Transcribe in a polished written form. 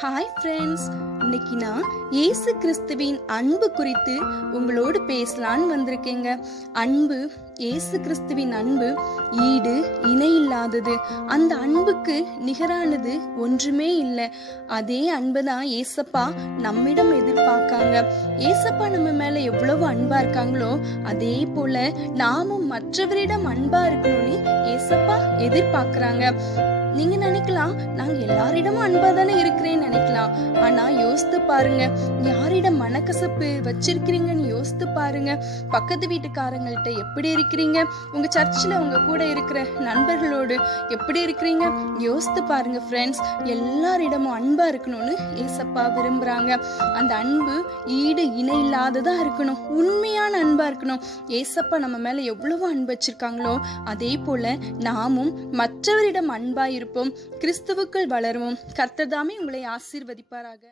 Hi friends, இன்னைக்கு நான் இயேசு கிறிஸ்துவின் அன்பு குறித்து உங்களோடு பேசலான்னு வந்திருக்கேங்க. அன்பு, இயேசு கிறிஸ்துவின் அன்பு ஈடு இணையில்லாதது. அந்த அன்புக்கு நிகரானது ஒன்றுமே இல்லை. அதே அன்பு தான் ஏசப்பா நம்மிடம் எதிர்பார்க்காங்க. ஏசப்பா நம்ம மேல எவ்வளவு அன்பா இருக்காங்களோ அதே போல நாமும் மற்றவரிடம் அன்பா இருக்கணும்னு ஏசப்பா எதிர்பார்க்கிறாங்க. நீங்க நினைக்கலாம், நாங்க எல்லாரிடமும் அன்பா தானே இருக்கிறேன்னு நினைக்கலாம். ஆனா யோசித்து பாருங்க, யாரிடம் மனக்கசப்பு வச்சிருக்கிறீங்கன்னு யோசித்து பாருங்க. பக்கத்து வீட்டுக்காரங்கள்ட்ட எப்படி இருக்கிறீங்க? உங்க சர்ச்சில் உங்க கூட இருக்கிற நண்பர்களோடு எப்படி இருக்கிறீங்க? யோசித்து பாருங்க ஃப்ரெண்ட்ஸ். எல்லாரிடமும் அன்பா இருக்கணும்னு ஏசப்பா விரும்புறாங்க. அந்த அன்பு ஈடு இணை இல்லாததா இருக்கணும், உண்மையான அன்பா இருக்கணும். ஏசப்பா நம்ம மேல எவ்வளவு அன்பு வச்சிருக்காங்களோ அதே போல நாமும் மற்றவரிடம் அன்பா இருப்போம். கிறிஸ்துவுக்குள் வளருவோம். கர்த்தர் தாமே உங்களை ஆசீர்வதிப்பாராக.